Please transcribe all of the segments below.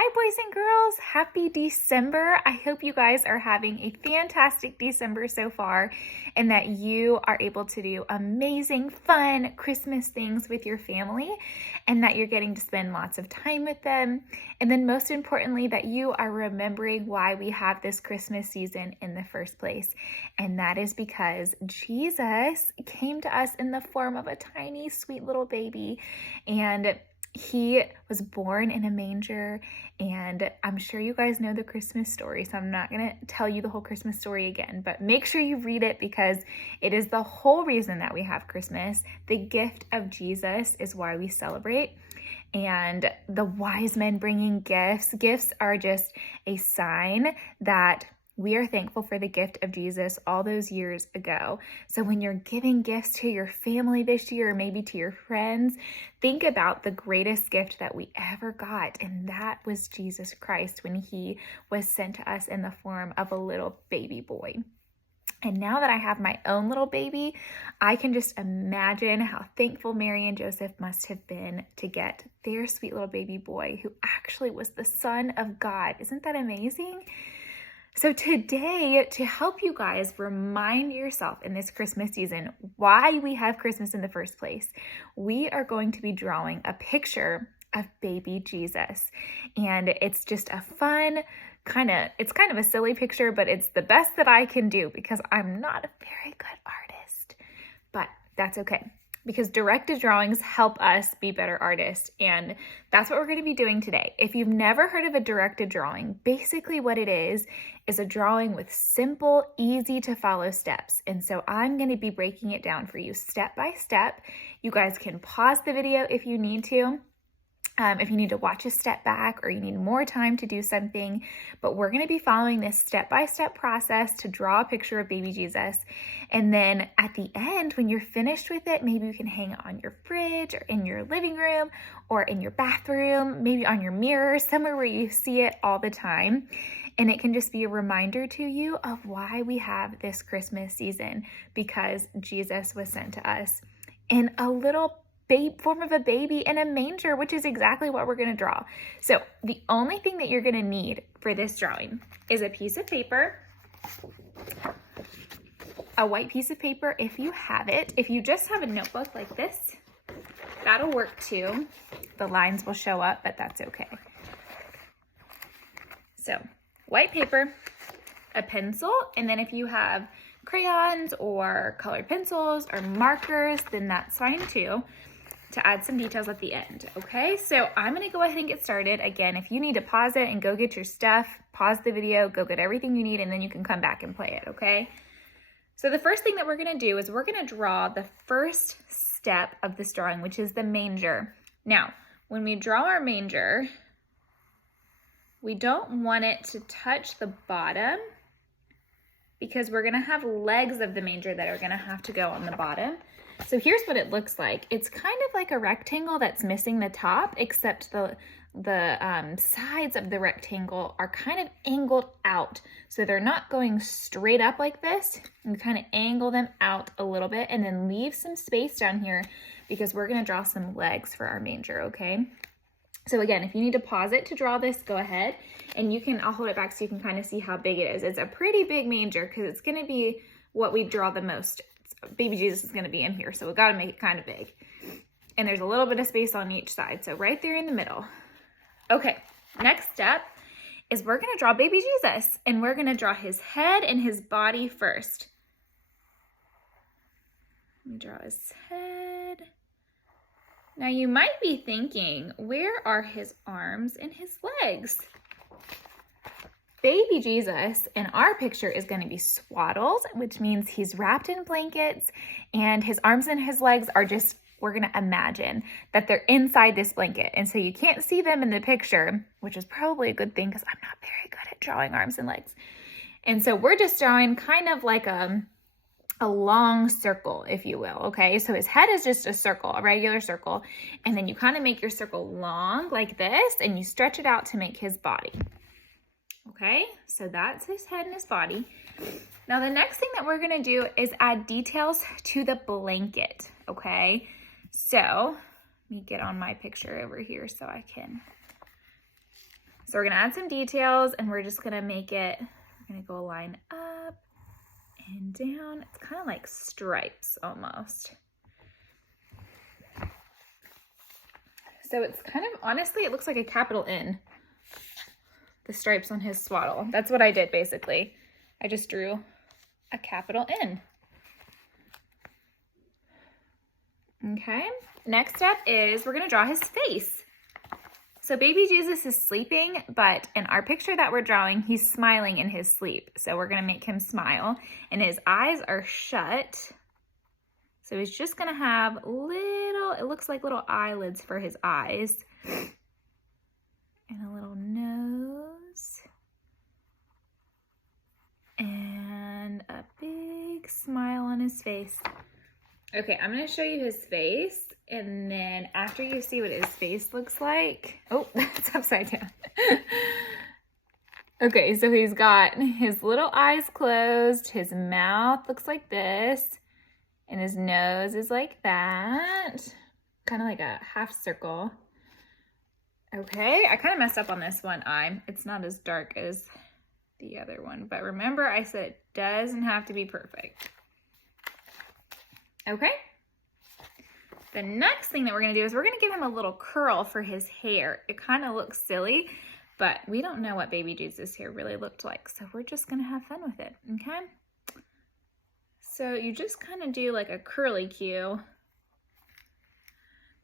Hi, boys and girls. Happy December. I hope you guys are having a fantastic December so far and that you are able to do amazing, fun Christmas things with your family and that you're getting to spend lots of time with them. And then most importantly, that you are remembering why we have this Christmas season in the first place. And that is because Jesus came to us in the form of a tiny, sweet little baby. And he was born in a manger, and I'm sure you guys know the Christmas story, so I'm not going to tell you the whole Christmas story again, but make sure you read it because it is the whole reason that we have Christmas. The gift of Jesus is why we celebrate, and the wise men bringing gifts. Gifts are just a sign that we are thankful for the gift of Jesus all those years ago. So when you're giving gifts to your family this year, or maybe to your friends, think about the greatest gift that we ever got. And that was Jesus Christ when he was sent to us in the form of a little baby boy. And now that I have my own little baby, I can just imagine how thankful Mary and Joseph must have been to get their sweet little baby boy who actually was the Son of God. Isn't that amazing? So today, to help you guys remind yourself in this Christmas season why we have Christmas in the first place, we are going to be drawing a picture of baby Jesus. And it's just a fun, it's kind of a silly picture, but it's the best that I can do because I'm not a very good artist. But that's okay, because directed drawings help us be better artists, and that's what we're going to be doing today. If you've never heard of a directed drawing, basically what it is a drawing with simple, easy to follow steps. And so I'm going to be breaking it down for you step by step. You guys can pause the video if you need to. If you need to watch a step back or you need more time to do something, but we're going to be following this step-by-step process to draw a picture of baby Jesus. And then at the end, when you're finished with it, maybe you can hang it on your fridge or in your living room or in your bathroom, maybe on your mirror, somewhere where you see it all the time. And it can just be a reminder to you of why we have this Christmas season, because Jesus was sent to us in a little form of a baby in a manger, which is exactly what we're going to draw. So the only thing that you're going to need for this drawing is a piece of paper, a white piece of paper if you have it. If you just have a notebook like this, that'll work too. The lines will show up, but that's okay. So white paper, a pencil, and then if you have crayons or colored pencils or markers, then that's fine too, to add some details at the end. Okay, so I'm gonna go ahead and get started. Again, if you need to pause it and go get your stuff, pause the video, go get everything you need, and then you can come back and play it, okay? So the first thing that we're gonna do is we're gonna draw the first step of this drawing, which is the manger. Now, when we draw our manger, we don't want it to touch the bottom because we're gonna have legs of the manger that are gonna have to go on the bottom. So here's what it looks like. It's kind of like a rectangle that's missing the top, except the sides of the rectangle are kind of angled out. So they're not going straight up like this. And kind of angle them out a little bit and then leave some space down here because we're gonna draw some legs for our manger, okay? So again, if you need to pause it to draw this, go ahead. And I'll hold it back so you can kind of see how big it is. It's a pretty big manger because it's gonna be what we draw the most. Baby Jesus is going to be in here, so we got to make it kind of big. And there's a little bit of space on each side, so right there in the middle. Okay, next step is we're going to draw baby Jesus, and we're going to draw his head and his body first. Let me draw his head. Now you might be thinking, where are his arms and his legs? Baby Jesus in our picture is going to be swaddled, which means he's wrapped in blankets, and his arms and his legs are just, we're going to imagine that they're inside this blanket. And so you can't see them in the picture, which is probably a good thing because I'm not very good at drawing arms and legs. And so we're just drawing kind of like a long circle, if you will, okay? So his head is just a circle, a regular circle, and then you kind of make your circle long like this, and you stretch it out to make his body. Okay, so that's his head and his body. Now the next thing that we're gonna do is add details to the blanket, okay? So let me get on my picture over here so I can So we're gonna add some details and we're just gonna make it, we're gonna go a line up and down. It's kind of like stripes almost. So it's kind of, honestly, it looks like a capital N, the stripes on his swaddle. That's what I did basically. I just drew a capital N. Okay, next step is we're gonna draw his face. So baby Jesus is sleeping, but in our picture that we're drawing, he's smiling in his sleep. So we're gonna make him smile and his eyes are shut. So he's just gonna have little, it looks like little eyelids for his eyes. And a little nose. And a big smile on his face. Okay, I'm gonna show you his face. And then after you see what his face looks like, oh, that's upside down. Okay, so he's got his little eyes closed. His mouth looks like this. And his nose is like that, kind of like a half circle. Okay, I kind of messed up on this one eye. It's not as dark as the other one, but remember I said it doesn't have to be perfect. Okay, the next thing that we're gonna do is we're gonna give him a little curl for his hair. It kind of looks silly, but we don't know what baby Jesus' hair really looked like, so we're just gonna have fun with it, okay? So you just kind of do like a curly cue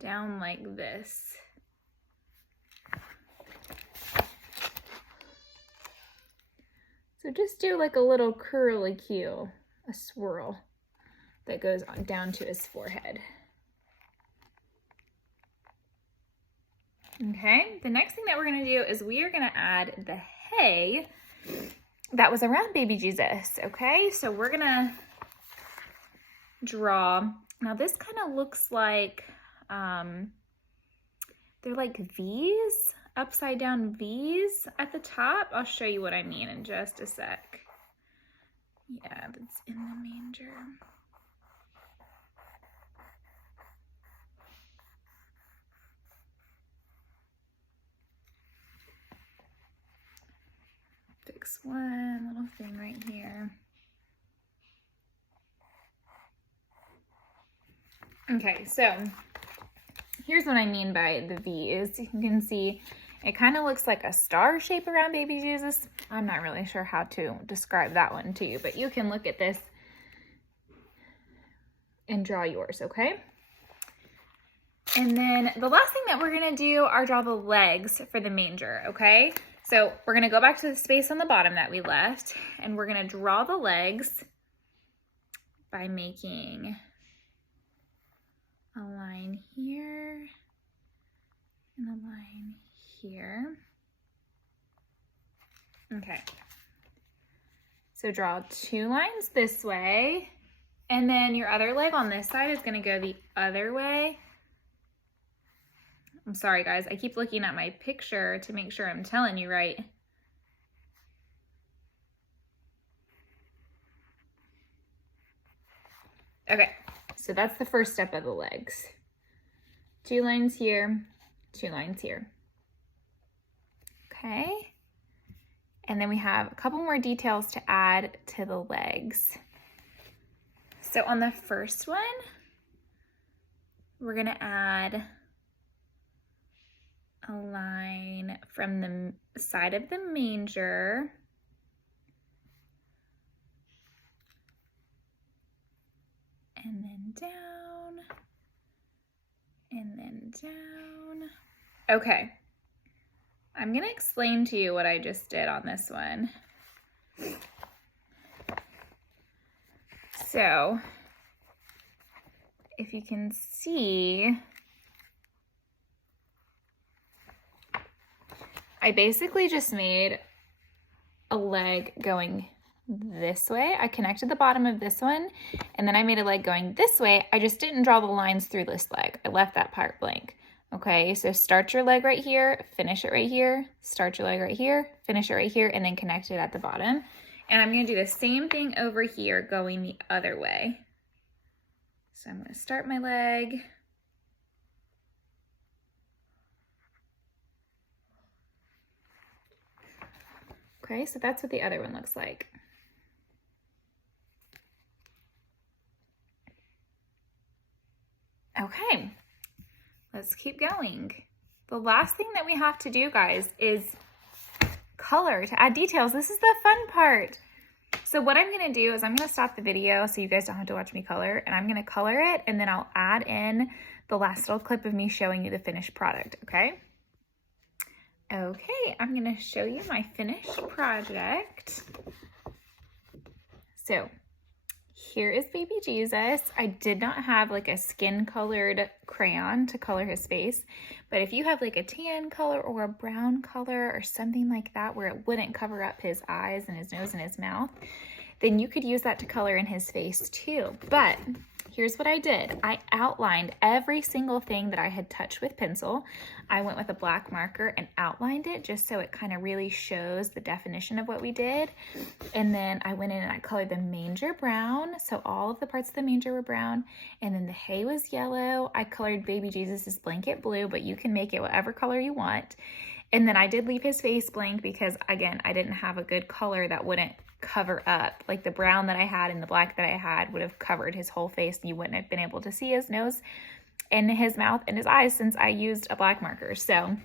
down like this. So just do like a little curly cue, a swirl that goes on down to his forehead. Okay, the next thing that we're gonna do is we are gonna add the hay that was around baby Jesus, okay? So we're gonna draw, now this kind of looks like, they're like V's, upside down V's at the top. I'll show you what I mean in just a sec. Yeah, that's in the manger. Fix one little thing right here. Okay, so here's what I mean by the V's. You can see it kind of looks like a star shape around baby Jesus. I'm not really sure how to describe that one to you, but you can look at this and draw yours, okay? And then the last thing that we're gonna do are draw the legs for the manger, okay? So we're gonna go back to the space on the bottom that we left, and we're gonna draw the legs by making a line here and a line here. Okay, so draw 2 lines this way, and then your other leg on this side is gonna go the other way. I'm sorry guys, I keep looking at my picture to make sure I'm telling you right. Okay, so that's the first step of the legs. 2 lines here, 2 lines here. Okay, and then we have a couple more details to add to the legs. So on the first one, we're gonna add a line from the side of the manger and then down, and then down. Okay, I'm gonna explain to you what I just did on this one. So, if you can see, I basically just made a leg going this way. I connected the bottom of this one, and then I made a leg going this way. I just didn't draw the lines through this leg. I left that part blank. Okay, so start your leg right here, finish it right here, start your leg right here, finish it right here, and then connect it at the bottom. And I'm gonna do the same thing over here going the other way. So I'm gonna start my leg. Okay, so that's what the other one looks like. Okay, let's keep going. The last thing that we have to do, guys, is color to add details. This is the fun part. So what I'm gonna do is I'm gonna stop the video so you guys don't have to watch me color, and I'm gonna color it, and then I'll add in the last little clip of me showing you the finished product, okay? Okay, I'm gonna show you my finished project. So here is baby Jesus. I did not have like a skin colored crayon to color his face, but if you have like a tan color or a brown color or something like that where it wouldn't cover up his eyes and his nose and his mouth, then you could use that to color in his face too. But here's what I did. I outlined every single thing that I had touched with pencil. I went with a black marker and outlined it just so it kind of really shows the definition of what we did. And then I went in and I colored the manger brown. So all of the parts of the manger were brown. And then the hay was yellow. I colored baby Jesus's blanket blue, but you can make it whatever color you want. And then I did leave his face blank because, again, I didn't have a good color that wouldn't cover up. Like the brown that I had and the black that I had would have covered his whole face. You wouldn't have been able to see his nose and his mouth and his eyes since I used a black marker. So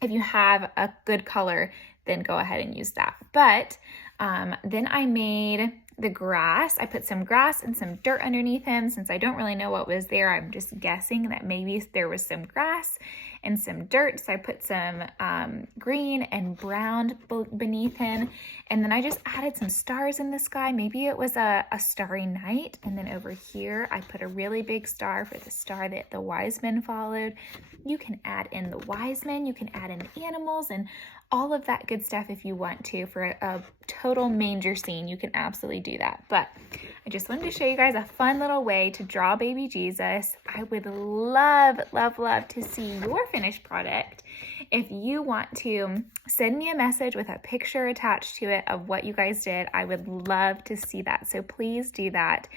if you have a good color, then go ahead and use that. But then I made the grass. I put some grass and some dirt underneath him. Since I don't really know what was there, I'm just guessing that maybe there was some grass and some dirt. So I put some green and brown beneath him. And then I just added some stars in the sky. Maybe it was a starry night. And then over here, I put a really big star for the star that the wise men followed. You can add in the wise men. You can add in the animals and all of that good stuff if you want to. For a total manger scene, you can absolutely do that. But I just wanted to show you guys a fun little way to draw baby Jesus. I would love, love, love to see your finished product. If you want to send me a message with a picture attached to it of what you guys did, I would love to see that. So please do that.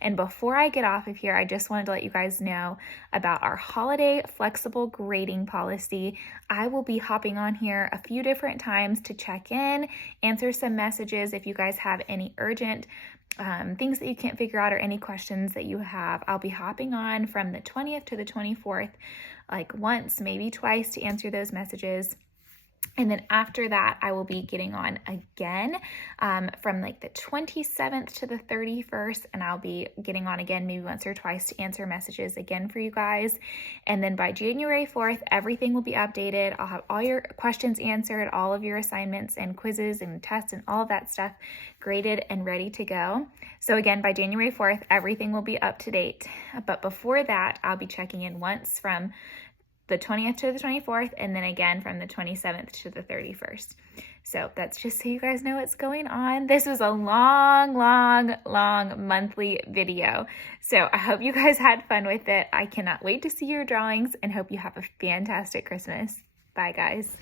And before I get off of here, I just wanted to let you guys know about our holiday flexible grading policy. I will be hopping on here a few different times to check in, answer some messages if you guys have any urgent things that you can't figure out or any questions that you have. I'll be hopping on from the 20th to the 24th, like once, maybe twice, to answer those messages. And then after that, I will be getting on again from like the 27th to the 31st. And I'll be getting on again maybe once or twice to answer messages again for you guys. And then by January 4th, everything will be updated. I'll have all your questions answered, all of your assignments and quizzes and tests and all of that stuff graded and ready to go. So again, by January 4th, everything will be up to date. But before that, I'll be checking in once from the 20th to the 24th, and then again from the 27th to the 31st. So that's just so you guys know what's going on. This was a long, long, long monthly video. So I hope you guys had fun with it. I cannot wait to see your drawings and hope you have a fantastic Christmas. Bye, guys.